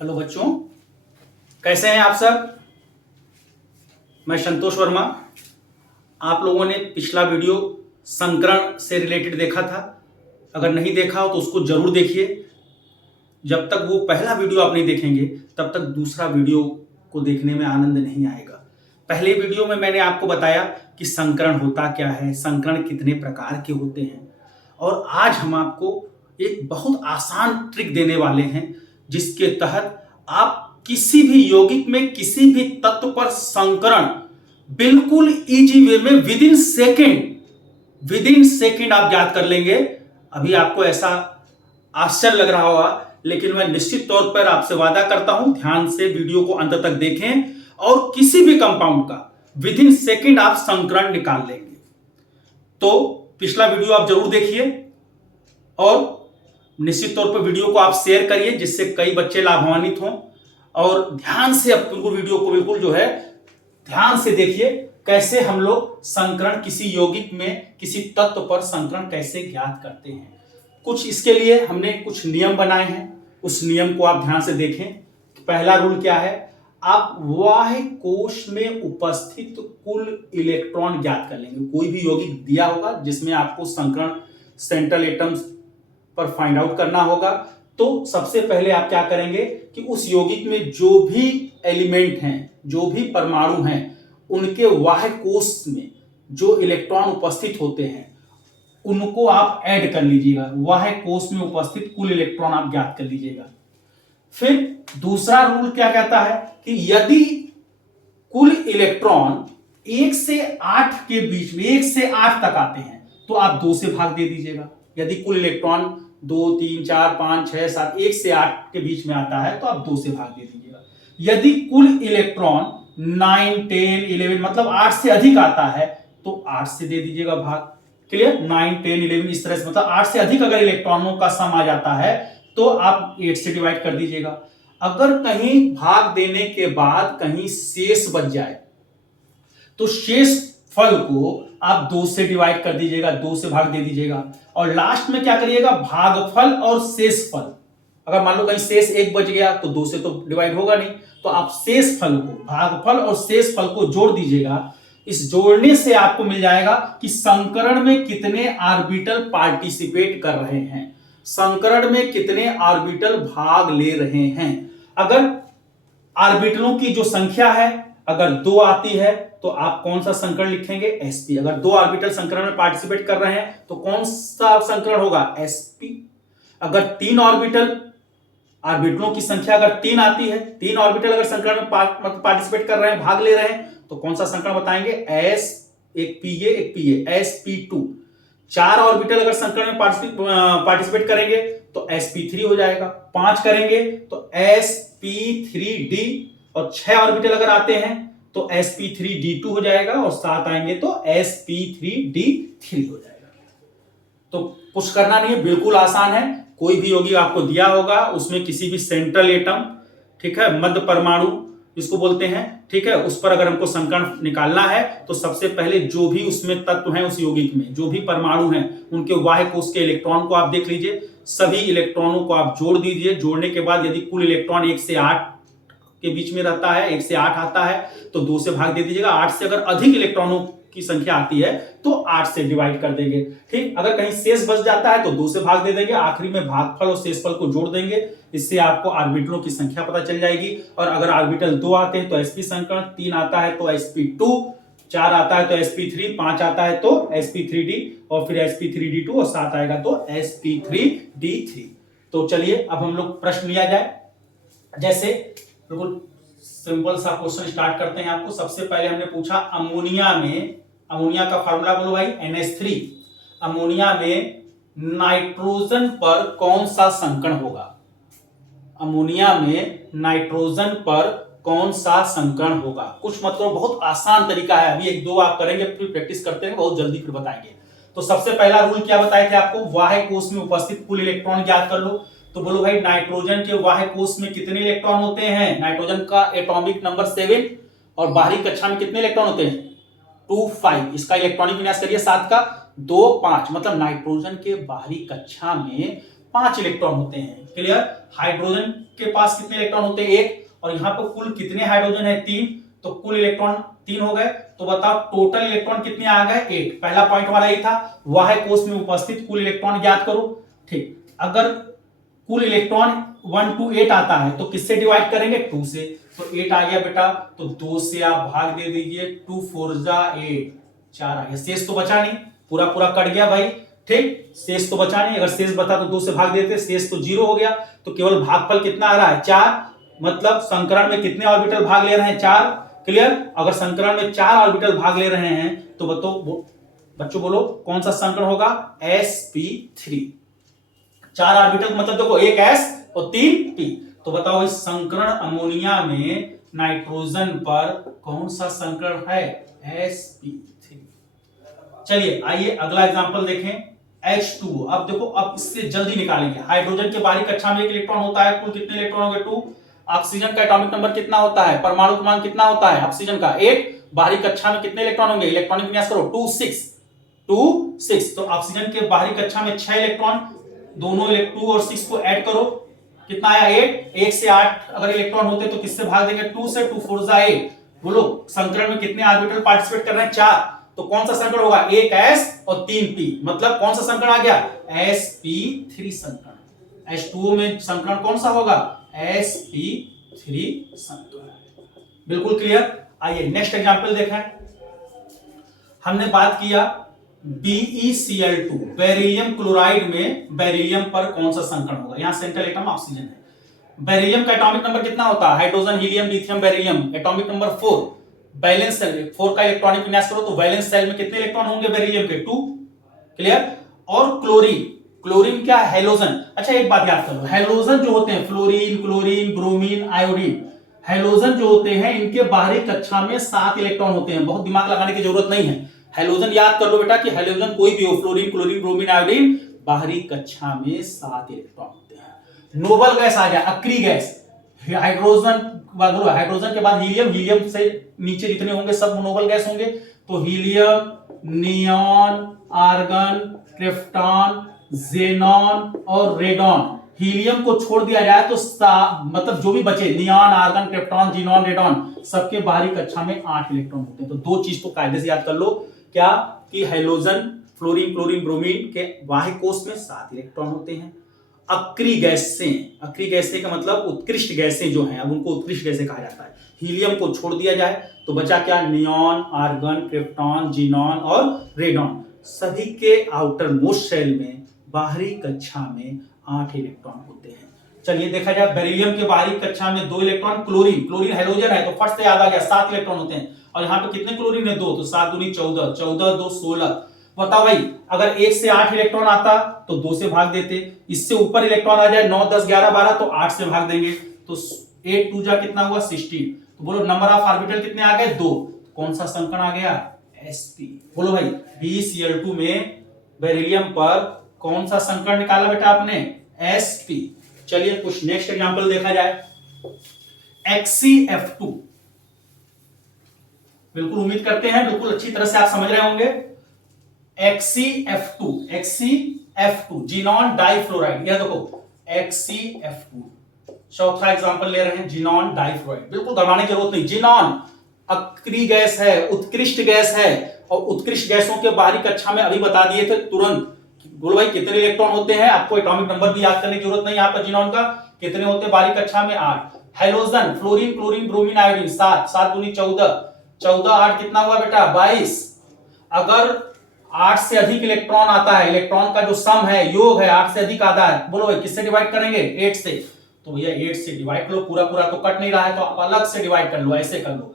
Hello बच्चों, कैसे हैं आप सब। मैं संतोष वर्मा। आप लोगों ने पिछला वीडियो संकरण से रिलेटेड देखा था। अगर नहीं देखा हो तो उसको जरूर देखिए। जब तक वो पहला वीडियो आप नहीं देखेंगे तब तक दूसरा वीडियो को देखने में आनंद नहीं आएगा। पहले वीडियो में मैंने आपको बताया कि संकरण होता क्या है, संकरण कितने प्रकार के होते हैं, और आज हम आपको एक बहुत आसान ट्रिक देने वाले हैं जिसके तहत आप किसी भी यौगिक में किसी भी तत्व पर संकरण बिल्कुल इजी वे में विद इन सेकेंड आप ज्ञात कर लेंगे। अभी आपको ऐसा आश्चर्य लग रहा होगा, लेकिन मैं निश्चित तौर पर आपसे वादा करता हूं, ध्यान से वीडियो को अंत तक देखें और किसी भी कंपाउंड का विद इन सेकेंड आप संकरण निकाल लेंगे। तो पिछला वीडियो आप जरूर देखिए और निश्चित तौर पर वीडियो को आप शेयर करिए जिससे कई बच्चे लाभान्वित हों। और ध्यान से अब वीडियो को बिल्कुल जो है ध्यान से देखिए, कैसे हम लोग संकरण किसी यौगिक में किसी तत्व पर संकरण कैसे ज्ञात करते हैं। कुछ इसके लिए हमने कुछ नियम बनाए हैं, उस नियम को आप ध्यान से देखें। पहला रूल क्या है, आप बाह्य कोश में उपस्थित कुल इलेक्ट्रॉन ज्ञात कर लेंगे। कोई भी यौगिक दिया होगा जिसमें आपको संकरण सेंट्रल एटम्स पर फाइंड आउट करना होगा, तो सबसे पहले आप क्या करेंगे कि उस यौगिक में जो भी एलिमेंट हैं, जो भी परमाणु हैं, उनके बाह्य कोश में जो इलेक्ट्रॉन उपस्थित होते हैं उनको आप ऐड कर लीजिएगा। बाह्य कोश में उपस्थित कुल इलेक्ट्रॉन आप ज्ञात कर लीजिएगा। फिर दूसरा रूल क्या कहता है कि यदि कुल इलेक्ट्रॉन 1 से 8 के बीच में 1 से 8 तक आते हैं तो आप 2 से भाग दे दीजिएगा। यदि कुल इलेक्ट्रॉन 2, 3, 4, 5, 6, 7 1 से 8 के बीच में आता है तो आप 2 से भाग दे दीजिएगा। यदि कुल इलेक्ट्रॉन 9, 10, 11 मतलब 8 से अधिक आता है तो 8 से दे दीजिएगा भाग। क्लियर, 9, 10, 11 इस तरह से, मतलब 8 से अधिक अगर इलेक्ट्रॉनों का सम आ जाता है तो आप 8 से डिवाइड कर दीजिएगा। अगर कहीं भाग देने के बाद कहीं शेष बच जाए तो शेष फल को आप 2 से डिवाइड कर दीजिएगा, 2 से भाग दे दीजिएगा। और लास्ट में क्या करिएगा, भागफल और शेष फल। अगर मान लो कहीं शेष 1 बच गया तो 2 से तो डिवाइड होगा नहीं, तो आप शेष फल को, भागफल और शेष फल को जोड़ दीजिएगा। इस जोड़ने से आपको मिल जाएगा कि संकरण में कितने ऑर्बिटल पार्टिसिपेट कर रहे हैं, संकरण में कितने ऑर्बिटल भाग ले रहे हैं। अगर ऑर्बिटलों की जो संख्या है अगर 2 आती है तो आप कौन सा संकरण लिखेंगे, sp। अगर 2 ऑर्बिटल संकरण में पार्टिसिपेट कर रहे हैं तो कौन सा संकरण होगा, sp। अगर 3 ऑर्बिटलों की संख्या अगर 3 आती है, 3 ऑर्बिटल अगर संकरण में पार्टिसिपेट कर रहे हैं, भाग ले रहे हैं, तो कौन सा संकरण बताएंगे, s, एक pa, sp2। 4 ऑर्बिटल अगर संकरण में पार्टिसिपेट करेंगे तो sp3 हो जाएगा। 5 करेंगे तो sp3d, और 6 ऑर्बिटल अगर आते हैं तो sp3d2 हो जाएगा, और 7 आएंगे तो sp3d3 हो जाएगा। तो कुछ करना नहीं है, बिल्कुल आसान है। कोई भी यौगिक आपको दिया होगा उसमें किसी भी सेंट्रल एटम, ठीक है, मध्य परमाणु जिसको बोलते हैं, ठीक है, उस पर अगर हमको संकरण निकालना है तो सबसे पहले जो भी उसमें तत्व हैं, उस यौगिक में जो भी परमाणु हैं, उनके बाह्य कोश के इलेक्ट्रॉन को आप देख लीजिए। सभी इलेक्ट्रॉनों को आप जोड़ दीजिए। जोड़ने के बाद यदि कुल इलेक्ट्रॉन 1 से 8 के बीच में रहता है, 1 से 8 आता है तो 2 से भाग दे दीजिएगा। 8 से अगर अधिक इलेक्ट्रॉनों की संख्या आती है तो 8 से डिवाइड कर देंगे। ठीक, अगर कहीं शेष बच जाता है तो 2 से भाग दे देंगे। आखिरी में भागफल और शेषफल को जोड़ देंगे। इससे आपको ऑर्बिटलों की संख्या पता चल जाएगी। और अगर ऑर्बिटल 2 आते हैं तो sp संकरण, 3 आता है तो sp2, 4 आता है तो sp3, 5 आता है तो sp3d, और फिर sp3d2, और 7 आएगा तो sp3d3। तो चलिए अब हम लोग प्रश्न लिया जाए। जैसे बिल्कुल सिंपल सा क्वेश्चन स्टार्ट करते हैं। आपको सबसे पहले हमने पूछा अमोनिया में, अमोनिया का फार्मूला बोलो भाई, NH3। अमोनिया में नाइट्रोजन पर कौन सा संकरण होगा, अमोनिया में नाइट्रोजन पर कौन सा संकरण होगा। कुछ मतलब बहुत आसान तरीका है, अभी 1-2 आप करेंगे फिर प्रैक्टिस करते हैं, बहुत जल्दी फिर बताएंगे। तो सबसे पहला रूल क्या बताए थे आपको, बाह्य कोश में उपस्थित कुल इलेक्ट्रॉन ज्ञात कर लो। तो बोलो भाई नाइट्रोजन के बाह्य कोश में कितने इलेक्ट्रॉन होते हैं, नाइट्रोजन का एटॉमिक नंबर 7, और बाहरी कक्षा में कितने इलेक्ट्रॉन होते हैं, 2, 5। इसका इलेक्ट्रॉनिक विन्यास करिए 7 का 2, 5, मतलब नाइट्रोजन के बाहरी कक्षा में 5 इलेक्ट्रॉन होते हैं। क्लियर? हाइड्रोजन के पास कितने इलेक्ट्रॉन होते हैं? 1। और यहाँ पर कुल कितने हाइड्रोजन है? 3। तो कुल इलेक्ट्रॉन 3 हो गए। तो बताओ टोटल इलेक्ट्रॉन कितने आ गए? 8। पहला पॉइंट वाला ही था, वाह्य कोश में उपस्थित कुल इलेक्ट्रॉन ज्ञात करो। ठीक, अगर कुल इलेक्ट्रॉन 1 to 8 आता है तो किससे डिवाइड करेंगे? 2 से। तो 8 आ गया बेटा, तो 2 से आप भाग दे दीजिए, 2 4 जा 8, 4 आ गया। शेष तो बचा नहीं, पूरा पूरा कट गया भाई। ठीक, शेष तो बचा नहीं, अगर शेष बता तो 2 से भाग देते, शेष तो 0 हो गया। तो केवल भागफल कितना आ रहा है? 4। मतलब संकरण में कितने ऑर्बिटल भाग ले रहे हैं? 4। क्लियर? अगर संकरण में 4 ऑर्बिटल भाग ले रहे हैं तो बच्चों बोलो कौन सा संकरण होगा? sp3। 4 ऑर्बिटल मतलब देखो, एक s और 3 p। तो बताओ इस संकरण अमोनिया में नाइट्रोजन पर कौन सा संकरण है? sp3। चलिए आइए अगला एग्जांपल देखें, H2O। अब देखो, अब इससे जल्दी निकालेंगे। हाइड्रोजन के बाहरी कक्षा में 1 इलेक्ट्रॉन होता है, कुल कितने इलेक्ट्रॉन होंगे? 2। ऑक्सीजन का एटॉमिक नंबर कितना होता है? परमाणु क्रमांक कितना होता है ऑक्सीजन का? 8। बाहरी कक्षा में कितने इलेक्ट्रॉन होंगे? इलेक्ट्रॉनिक विन्यास करो, 2 6। तो ऑक्सीजन के बाहरी कक्षा में 6 इलेक्ट्रॉन, दोनों 2 और 6 को ऐड करो, कितना आया? 8। 1 से 8 अगर इलेक्ट्रॉन होते तो किससे भाग देंगे? 2 से। 2 4 जा 8। बोलो संकरण में कितने ऑर्बिटल पार्टिसिपेट कर रहे हैं? 4। तो कौन सा संकरण होगा? 1 s और 3 p। मतलब कौन सा संकरण आ गया? sp3 संकरण। H2O में संकरण कौन सा होगा? sp3 संकरण। बिल्कुल क्लियर? आइए नेक्स्ट एग्जांपल देखें। हमने बात किया BeCl2, बेरिलियम क्लोराइड में बेरिलियम पर कौन सा संकरण होगा? यहां सेंट्रल एटम ऑक्सीजन है। बेरिलियम का एटॉमिक नंबर कितना होता है? Hydrogen, helium, lithium, beryllium, atomic number 4। Valence shell 4 का इलेक्ट्रॉनिक विन्यास करो तो वैलेंस सेल में कितने इलेक्ट्रॉन होंगे बेरिलियम के? 2। क्लियर? और क्लोरीन, क्लोरीन क्या? हैलोजन। अच्छा एक बात याद कर लो, हैलोजन जो होते हैं, fluorine, chlorine, bromine, iodine, halogen जो होते हैं इनके बाहरी कक्षा में 7 इलेक्ट्रॉन होते हैं। बहुत दिमाग लगाने की जरूरत नहीं है, हैलोजन याद कर लो बेटा कि हैलोजन कोई भी हो, फ्लोरीन, क्लोरीन, ब्रोमीन, आयोडीन, बाहरी कक्षा में 7 इलेक्ट्रॉन होते हैं। नोबल गैस आ गया, अक्री गैस। हाइड्रोजन के बाद हीलियम, हीलियम से नीचे जितने होंगे सब नोबल गैस होंगे। तो helium, neon, argon, krypton, xenon और रेडॉन। हीलियम को छोड़ दिया जाए तो मतलब जो भी बचे, neon, argon, krypton, xenon, radon, सबके बाहरी कक्षा में 8 इलेक्ट्रॉन होते हैं। तो 2 चीज तो कायदे से याद कर लो, क्या? कि हैलोजन, फ्लोरीन, क्लोरीन, ब्रोमीन के बाह्य कोश में 7 इलेक्ट्रॉन होते हैं। अक्री गैसें, अक्री गैसें का मतलब उत्कृष्ट गैसें जो हैं, अब उनको उत्कृष्ट गैसें कहा जाता है। हीलियम को छोड़ दिया जाए तो बचा क्या? नियॉन, आर्गन, क्रिप्टॉन, जीनॉन और रेडॉन। सभी के आउटर मोस्ट शेल में बाहरी कक्षा में 8 इलेक्ट्रॉन होते हैं। चलिए देखा जाए, बेरिलियम के बाहरी कक्षा में 2 इलेक्ट्रॉन। क्लोरीन, क्लोरीन हैलोजन है तो फट से याद आ गया, 7 इलेक्ट्रॉन होते हैं। और यहाँ पे कितने क्लोरीन है? 2। तो 7 दूनी 14, 14 2 16। बताओ भाई, अगर 1 से 8 इलेक्ट्रॉन आता तो 2 से भाग देते, इससे ऊपर इलेक्ट्रॉन आ जाए 9 10 11 12 तो 8 से भाग देंगे। तो 8 2 जा कितना हुआ? 16। तो बोलो नंबर ऑफ ऑर्बिटल कितने आ गए? 2। कौन सा संकरण आ गया? sp। बोलो भाई, BeCl2 में बेरिलियम पर कौन सा संकरण निकाला बेटा आपने? sp। चलिए कुछ नेक्स्ट एग्जांपल देखा जाए, XeF2। बिल्कुल उम्मीद करते हैं बिल्कुल अच्छी तरह से आप समझ रहे होंगे। XeF2, XeF2 xenon difluoride. यह देखो XeF2। चौथा एग्जांपल ले रहे हैं, जिनॉन डाइफ्लोराइड। बिल्कुल घबराने की जरूरत नहीं, जिनॉन अक्री गैस है, उत्कृष्ट गैस है। और उत्कृष्ट गैसों के बाहरी कक्षा में अभी बता दिए थे तुरंत। बोलो भाई कितने इलेक्ट्रॉन होते हैं? आपको एटॉमिक नंबर भी याद करने की जरूरत नहीं। यहाँ पर जिनॉन का कितने होते हैं बाहरी कक्षा में? 8। Halogen, fluorine, chlorine, bromine, iodine 7। 7 दूनी 14, 14 8 कितना हुआ बेटा? 22। अगर 8 से अधिक इलेक्ट्रॉन आता है, इलेक्ट्रॉन का जो सम है, योग है, 8 से अधिक आता है, बोलो भाई किससे डिवाइड करेंगे? 8 से। तो भैया 8 से डिवाइड करो, पूरा पूरा तो कट नहीं रहा है तो आप अलग से डिवाइड कर लो, ऐसे कर लो।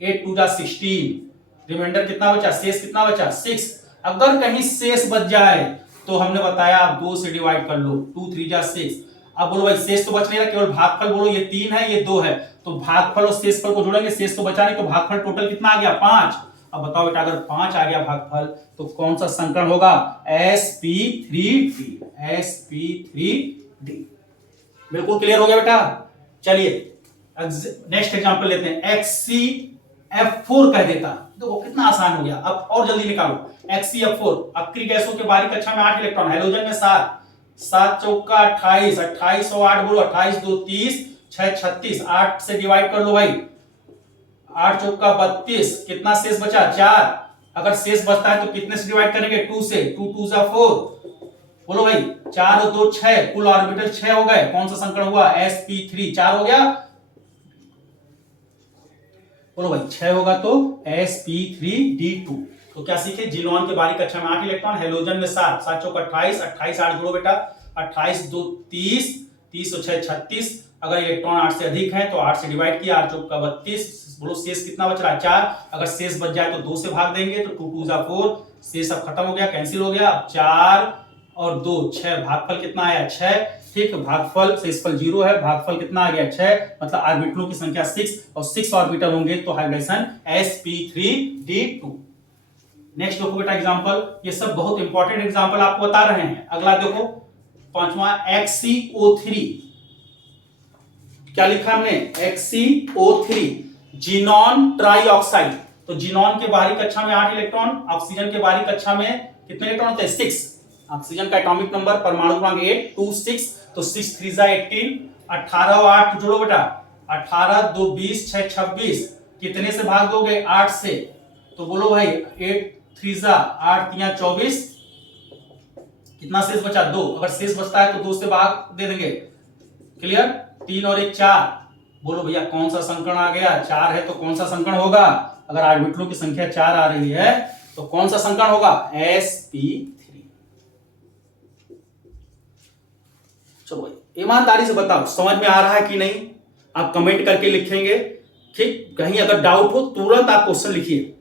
8 2 जा 16, रिमाइंडर कितना बचा? शेष कितना बचा? 6। अगर कहीं शेष बच जाए तो हमने बताया आप 2 से डिवाइड कर लो, 2 3 जा 6। अब बोलो भाई शेष तो बच नहीं रहा, केवल भागफल बोलो, ये 3 है ये 2 है, तो भागफल और शेषफल को जोड़ेंगे, शेष तो बचा नहीं, तो भागफल टोटल कितना आ गया? 5। अब बताओ बेटा, अगर 5 आ गया भागफल तो कौन सा संकरण होगा? sp3d। sp3d। बिल्कुल क्लियर हो गया बेटा। चलिए नेक्स्ट एग्जांपल लेते हैं, XeF4 कह देता, देखो कितना आसान हो गया। अब और जल्दी निकालो, XeF4 अक्री गैसों के बाहरी कक्षा में 8 इलेक्ट्रॉन, हैलोजन में 7, 7 चौका 28, 28 और 8 बोलो, 28 2 30, 6 36, 8 से डिवाइड कर लो भाई, 8 चौका 32, कितना शेष बचा 4। अगर शेष बचता है तो कितने से डिवाइड करेंगे 2 से, 2 2 जा 4, बोलो भाई 4 और 2 6, कुल ऑर्बिटल 6 हो गए। कौन सा संकरण हुआ sp3, 4 हो गया, बोलो भाई 6 होगा तो sp3d2। तो क्या सीखे, जिनोन के बारीक कक्षा में 8 इलेक्ट्रॉन, हेलोजन में 7, 7 चौका 28, 28 8 जोड़ो बेटा, 28 2 30, 30 और 6 36। अगर इलेक्ट्रॉन 8 से अधिक है तो 8 से डिवाइड किया, 8 चौका 32, बोलो शेष कितना बच रहा है 4। अगर शेष बच जाए तो 2 से भाग देंगे, तो 2 2 जा 4, शेष अब खत्म हो गया, कैंसिल हो गया। अब 4 और 2 6, भागफल कितना आया 6, ठीक, भागफल शेषफल 0 है, भागफल कितना आ गया 6, मतलब ऑर्बिटलों की संख्या 6 और 6 ऑर्बिटल होंगे तो हाइब्रिडेशन sp3d2। नेक्स्ट देखो बेटा एग्जांपल, ये सब बहुत इंपॉर्टेंट एग्जांपल आपको बता रहे हैं। अगला देखो पांचवा XCO3, क्या लिखा हमने XCO3, जिनॉन ट्राइऑक्साइड। तो जिनॉन के बाहरी कक्षा में 8 इलेक्ट्रॉन, ऑक्सीजन के बाहरी कक्षा में कितने इलेक्ट्रॉन होते हैं 6। ऑक्सीजन का एटॉमिक नंबर परमाणु क्रमांक 8 2 6, तो 6 3 जा 18, 18 और 8 जोड़ो बेटा, 18 2 20, 6 26, कितने से भाग दोगे 8 से, तो बोलो भाई 8 3 जा 8 3 24, कितना शेष बचा 2। अगर शेष बचता है तो 2 से भाग दे देंगे, क्लियर। 3 और 1 4, बोलो भैया कौन सा संकरण आ गया, 4 है तो कौन सा संकरण होगा। अगर ऑर्बिटलों की संख्या 4 आ रही है तो कौन सा संकरण होगा sp3। चलो भाई ईमानदारी से बताओ समझ में आ रहा है कि नहीं, आप कमेंट करके लिखेंगे, ठीक। कहीं अगर डाउट हो तुरंत आप क्वेश्चन लिखिए,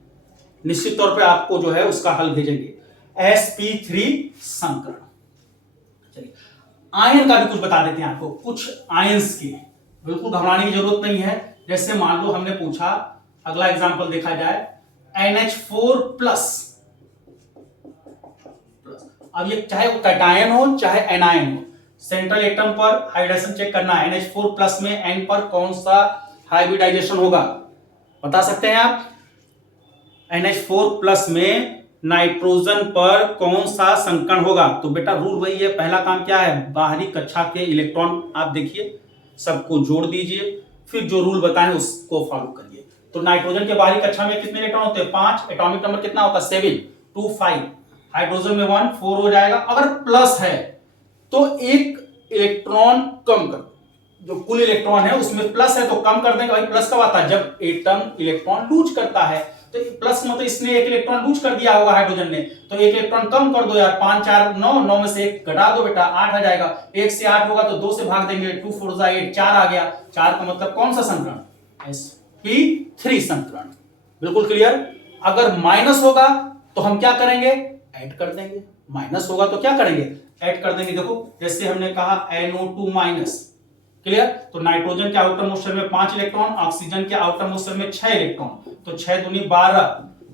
निश्चित तौर पे आपको जो है उसका हल भेजेंगे। sp3 संकरण। चलिए आयन का भी कुछ बता देते हैं आपको, कुछ आयंस की, बिल्कुल घबराने की जरूरत नहीं है। जैसे मान लो हमने पूछा, अगला एग्जांपल देखा जाए NH4+। अब ये चाहे वो कैटायन हो चाहे एनायन हो, सेंट्रल एटम पर हाइब्रिडेशन चेक करना है। NH4+ में N पर कौन सा हाइब्रिडाइजेशन होगा, बता सकते हैं आप। NH4+ में नाइट्रोजन पर कौन सा संकरण होगा, तो बेटा रूल वही है। पहला काम क्या है, बाहरी कक्षा के इलेक्ट्रॉन आप देखिए, सबको जोड़ दीजिए, फिर जो रूल बताएं उसको फॉलो करिए। तो नाइट्रोजन के बाहरी कक्षा में कितने इलेक्ट्रॉन होते हैं 5, एटॉमिक नंबर कितना होता है 7 2 5, हाइड्रोजन में 1 4 हो जाएगा। अगर प्लस है तो एक इलेक्ट्रॉन कम कर, जो कुल इलेक्ट्रॉन है उसमें प्लस है तो कम कर देंगे। भाई प्लस कब आता है, जब एटम इलेक्ट्रॉन लूज करता है। तो प्लस मतलब इसने एक इलेक्ट्रॉन लूज कर दिया होगा हाइड्रोजन ने, तो एक इलेक्ट्रॉन कम कर दो यार, 5 4 9, 9 में से एक घटा दो बेटा 8 आ जाएगा। 1 से 8 होगा तो 2 से भाग देंगे, 2 4 जा 8, 4 आ गया। 4 का मतलब कौन सा संकरण, sp3 संकरण। बिल्कुल क्लियर। अगर माइनस होगा तो हम क्या करेंगे, ऐड कर देंगे। माइनस होगा तो क्या करेंगे, ऐड कर देंगे। देखो जैसे हमने कहा NO2-, क्लियर। तो नाइट्रोजन के आउटर मोस्ट शेल में 5 इलेक्ट्रॉन, ऑक्सीजन के आउटर मोस्ट शेल में 6 इलेक्ट्रॉन, तो 6 दूनी 12,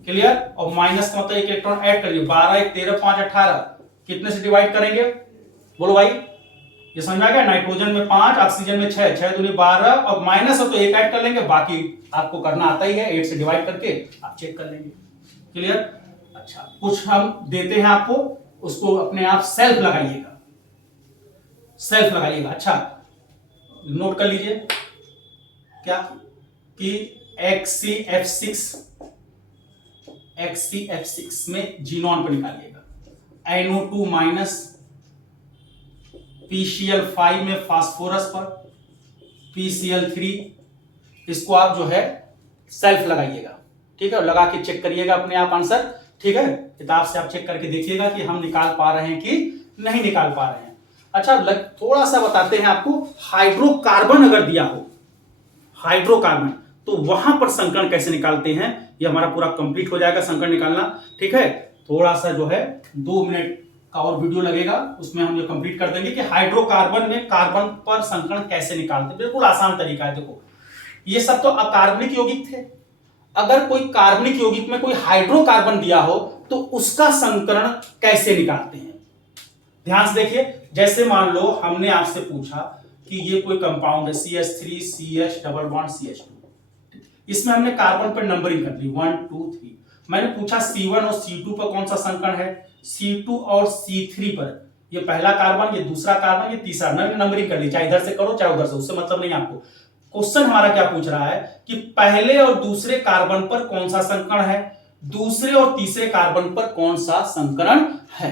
क्लियर। और माइनस का मतलब एक इलेक्ट्रॉन ऐड करिए, 12 1 13 5 18, कितने से डिवाइड करेंगे, बोलो भाई। ये समझ में आ गया, नाइट्रोजन में 5, ऑक्सीजन में 6, 6 दूनी 12, और माइनस हो तो एक ऐड कर लेंगे, बाकी आपको करना आता ही है, 8 से डिवाइड करके आप चेक कर लेंगे, क्लियर। अच्छा कुछ हम देते हैं आपको, उसको अपने आप सेल्फ लगाइएगा, सेल्फ लगाइएगा। अच्छा नोट कर लीजिए क्या कि XCF6 में जीनॉन पर निकालिएगा, NO2-, PCl5 में फास्फोरस पर, PCl3, इसको आप जो है सेल्फ लगाइएगा, ठीक है। लगा के चेक करिएगा अपने आप आंसर, ठीक है। किताब से आप चेक करके देखिएगा कि हम निकाल पा रहे हैं कि नहीं निकाल पा रहे हैं। अच्छा थोड़ा सा बताते हैं आपको, हाइड्रोकार्बन अगर दिया हो, हाइड्रोकार्बन, तो वहां पर संकरण कैसे निकालते हैं, ये हमारा पूरा कंप्लीट हो जाएगा संकरण निकालना, ठीक है। थोड़ा सा जो है 2 मिनट का और वीडियो लगेगा, उसमें हम ये कंप्लीट कर देंगे कि हाइड्रोकार्बन में कार्बन पर संकरण कैसे निकालते हैं। बिल्कुल आसान तरीका है। देखो ये सब तो अकार्बनिक यौगिक थे, अगर कोई कार्बनिक यौगिक में कोई हाइड्रोकार्बन दिया हो तो उसका संकरण कैसे निकालते हैं, ध्यान से देखिए। जैसे मान लो हमने आपसे पूछा कि ये कोई कंपाउंड है CH3CH+CH2, इसमें हमने कार्बन पर नंबरिंग कर ली 1 2 3। मैंने पूछा C1 और C2 पर कौन सा संकरण है, C2 और C3 पर। ये पहला कार्बन, ये दूसरा कार्बन, ये तीसरा, नंबरिंग कर ली, चाहे इधर से करो चाहे उधर से, उससे मतलब नहीं आपको। क्वेश्चन हमारा क्या पूछ रहा है कि पहले और दूसरे कार्बन पर कौन सा संकरण है, दूसरे और तीसरे कार्बन पर कौन सा संकरण है।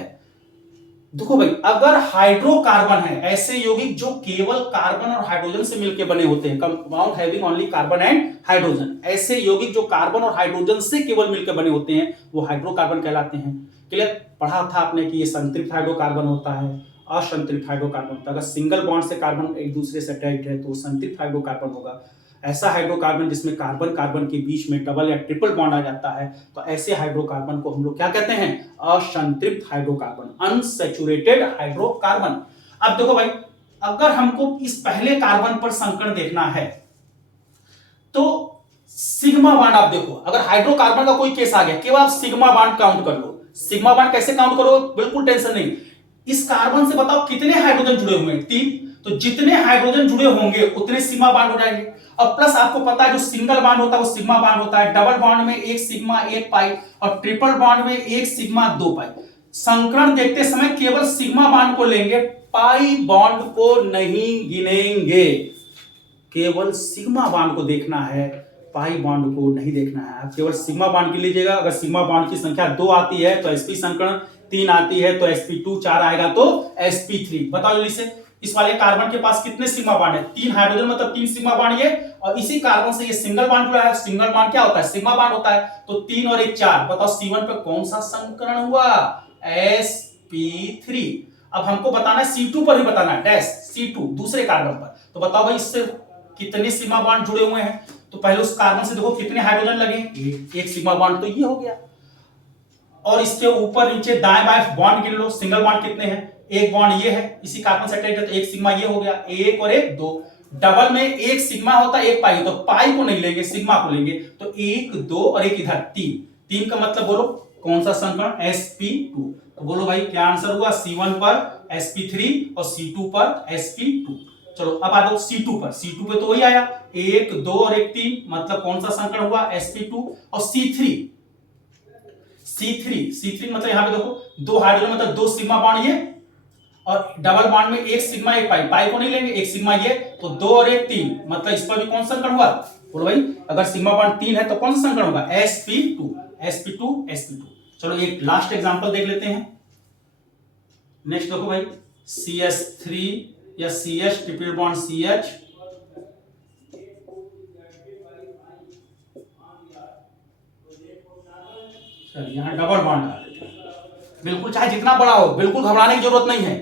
देखो भाई, अगर हाइड्रोकार्बन है, ऐसे यौगिक जो केवल कार्बन और हाइड्रोजन से मिलकर बने होते हैं, compound having only carbon and hydrogen, ऐसे यौगिक जो कार्बन और हाइड्रोजन से केवल मिलकर बने होते हैं वो हाइड्रोकार्बन कहलाते हैं। क्लियर? पढ़ा था आपने कि ये संतृप्त हाइड्रोकार्बन होता है, असंतृप्त हाइड्रोकार्बन होता है। अगर सिंगल बॉन्ड से कार्बन एक दूसरे से अटैच्ड है तो संतृप्त हाइड्रोकार्बन होगा। ऐसा हाइड्रोकार्बन जिसमें कार्बन कार्बन के बीच में डबल या ट्रिपल बॉन्ड आ जाता है तो ऐसे हाइड्रोकार्बन को हम लोग क्या कहते हैं, असंतृप्त हाइड्रोकार्बन, अनसैचुरेटेड हाइड्रोकार्बन। अब देखो भाई, अगर हमको इस पहले कार्बन पर संकरण देखना है तो सिग्मा बॉन्ड, आप देखो अगर हाइड्रोकार्बन का कोई केस आ गया, केवल आप सिग्मा बॉन्ड काउंट कर लो। सिग्मा बॉन्ड कैसे काउंट करो, बिल्कुल टेंशन नहीं। इस कार्बन से बताओ कितने हाइड्रोजन जुड़े हुए हैं, 3, तो जितने हाइड्रोजन जुड़े होंगे उतने सिग्मा बॉन्ड हो जाएंगे। और प्लस आपको पता है जो सिंगल बॉन्ड होता है वो सिग्मा बॉन्ड होता है, डबल बॉन्ड में एक सिग्मा एक पाई और ट्रिपल बॉन्ड में एक सिग्मा 2 पाई। संकरण देखते समय केवल सिग्मा बॉन्ड को लेंगे, पाई बॉन्ड को नहीं गिनेंगे, केवल सिग्मा बॉन्ड को देखना है, पाई बॉन्ड को नहीं देखना है। आप केवल सिग्मा बॉन्ड की लीजिएगा। अगर सिग्मा बॉन्ड की संख्या 2 आती है तो sp संकरण, 3 आती है तो sp2, 4 आएगा तो sp3। बताओ जल्दी से, इस वाले कार्बन के पास कितने सिग्मा बॉन्ड है, 3 हाइड्रोजन मतलब 3 सिग्मा बॉन्ड ये, और इसी कार्बन से ये सिंगल बॉन्ड जुड़ा है। सिंगल बॉन्ड क्या होता है, सिग्मा बॉन्ड होता है, तो 3 और 1 4। बताओ C1 पे कौन सा संकरण हुआ, sp3। अब हमको बताना है C2 पर भी बताना है, डैश C2 दूसरे कार्बन पर। तो बताओ भाई इससे कितने सिग्मा बॉन्ड जुड़े हुए हैं, तो पहले उस कार्बन से देखो कितने हाइड्रोजन लगे, एक सिग्मा बॉन्ड, तो ये हो गया। और इसके ऊपर नीचे दाएं बाएं बॉन्ड गिन लो, सिंगल बॉन्ड कितने हैं, एक बॉन्ड ये है, इसी कार्बन से अटैच है तो एक सिग्मा ये हो गया, एक और एक 2। डबल में एक सिग्मा होता है एक पाई, तो पाई को नहीं लेंगे सिग्मा को लेंगे, तो 1 2 और एक इधर 3 का मतलब बोलो कौन सा संकरण, sp2। तो बोलो भाई क्या आंसर हुआ, C1 पर sp3 और C2 पर sp2। चलो अब आ जाओ C2 पर, C2 पे तो वही आया 1 2 और 1 3, मतलब कौन सा संकरण हुआ, sp2। और C3 मतलब यहां पे देखो 2 हाइड्रोजन मतलब 2 सिग्मा बॉन्ड ये, और डबल बॉन्ड में एक सिग्मा एक पाई, पाई को नहीं लेंगे, एक सिग्मा ये, तो 2 और 1 3, मतलब इस पर भी कौन सा संकरण हुआ, बोलो भाई अगर सिग्मा बॉन्ड 3 है तो कौन सा संकरण होगा, sp2। चलो एक लास्ट एग्जांपल देख लेते हैं। नेक्स्ट देखो भाई, CH3 या CH ट्रिपल बॉन्ड CH, यहां डबल बॉन्ड डाल देते हैं। बिल्कुल चाहे जितना बड़ा हो, बिल्कुल घबराने की जरूरत नहीं है,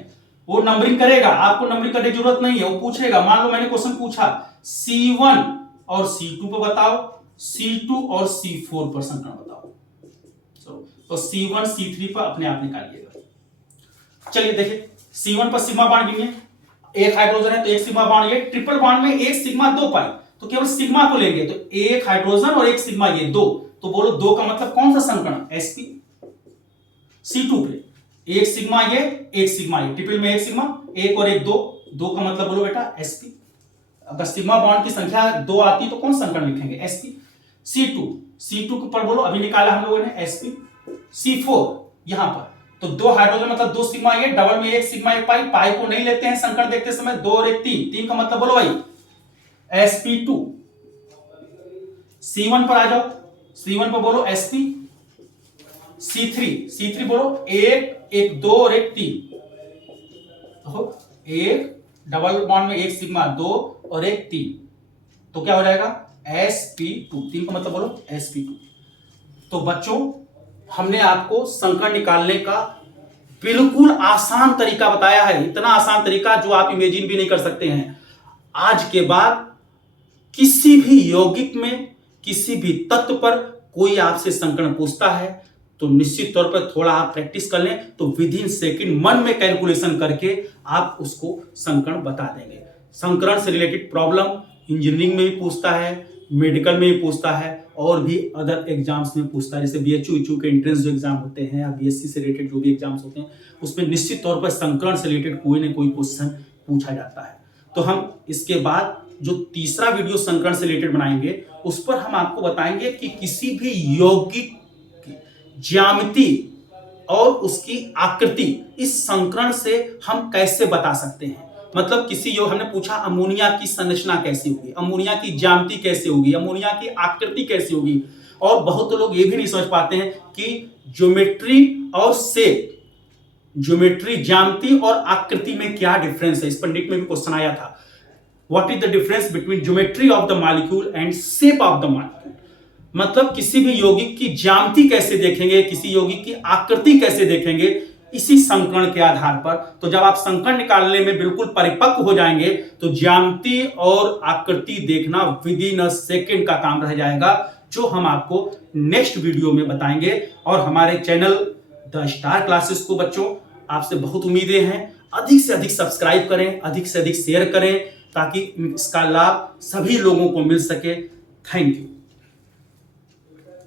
वो नंबरिंग करेगा, आपको नंबरिंग करने की जरूरत नहीं है, वो पूछेगा। मान लो मैंने क्वेश्चन पूछा C1 और C2 पर बताओ, C2 और C4 पर संकरण बताओ, तो C1 C3 पर अपने आप निकालिएगा। चलिए देखिए, C1 पर सिग्मा बॉन्ड गिनिए, एक हाइड्रोजन है तो एक सिग्मा बॉन्ड, ये ट्रिपल बॉन्ड में एक सिग्मा 2 पाई, तो केवल सिग्मा को लेंगे, तो एक हाइड्रोजन और एक सिग्मा ये 2, तो बोलो 2 का मतलब कौन सा संकरण, sp। C2 पे एक सिग्मा ये एक सिग्मा ये, ट्रिपल में एक सिग्मा, एक और एक 2 का मतलब बोलो बेटा sp। अगर सिग्मा बॉन्ड की संख्या 2 आती तो कौन संकरण लिखेंगे, sp। C2 पर बोलो, अभी निकाला हम लोगों ने sp। C4 यहां पर तो 2 हाइड्रोजन मतलब 2 सिग्मा ये, डबल में एक सिग्मा एक पाई, पाई को नहीं लेते हैं संकरण देखते समय, 2 और एक 3 का मतलब बोलो भाई sp2। C1 पर आ जाओ, C1 पर बोलो sp। C3 बोलो एक 2 और एक 3, तो एक डबल बॉन्ड में एक सिग्मा 2 और एक 3, तो क्या हो जाएगा sp2। 3 का मतलब बोलो sp2। तो बच्चों हमने आपको संकरण निकालने का बिल्कुल आसान तरीका बताया है, इतना आसान तरीका जो आप इमेजिन भी नहीं कर सकते हैं। आज के बाद किसी भी यौगिक में किसी भी तत्व पर कोई आपसे संकरण पूछता है तो निश्चित तौर पर थोड़ा आप प्रैक्टिस कर लें तो विद इन सेकंड मन में कैलकुलेशन करके आप उसको संकरण बता देंगे। संकरण से रिलेटेड प्रॉब्लम इंजीनियरिंग में भी पूछता है, मेडिकल में भी पूछता है, और भी अदर एग्जाम्स में पूछता है, जैसे BHU के एंट्रेंस जो एग्जाम होते हैं या BSc से रिलेटेड जो भी एग्जाम्स होते हैं उसमें निश्चित तौर पर संकरण से रिलेटेड कोई ना कोई क्वेश्चन पूछा जाता है। तो हम इसके बाद जो तीसरा वीडियो संकरण से रिलेटेड बनाएंगे उस पर हम आपको बताएंगे कि किसी भी यौगिक ज्यामिति और उसकी आकृति, इस संकरण से हम कैसे बता सकते हैं। मतलब किसी योग हमने पूछा अमोनिया की संरचना कैसी होगी, अमोनिया की ज्यामिति कैसी होगी, अमोनिया की आकृति कैसी होगी। और बहुत लोग ये भी नहीं समझ पाते हैं कि ज्योमेट्री और शेप, ज्योमेट्री ज्यामिति और आकृति में क्या डिफरेंस है। इस पंडित में भी क्वेश्चन आया था, what is the difference between geometry of the molecule and shape of the molecule. मतलब किसी भी यौगिक की ज्यामिति कैसे देखेंगे, किसी यौगिक की आकृति कैसे देखेंगे, इसी संकरण के आधार पर। तो जब आप संकरण निकालने में बिल्कुल परिपक्व हो जाएंगे तो ज्यामिति और आकृति देखना विद इन अ सेकेंड का काम रह जाएगा, जो हम आपको नेक्स्ट वीडियो में बताएंगे। और हमारे चैनल द स्टार क्लासेस को बच्चों आपसे बहुत उम्मीदें हैं, अधिक से अधिक सब्सक्राइब करें, अधिक से अधिक शेयर करें, ताकि इसका लाभ सभी लोगों को मिल सके। Thank you.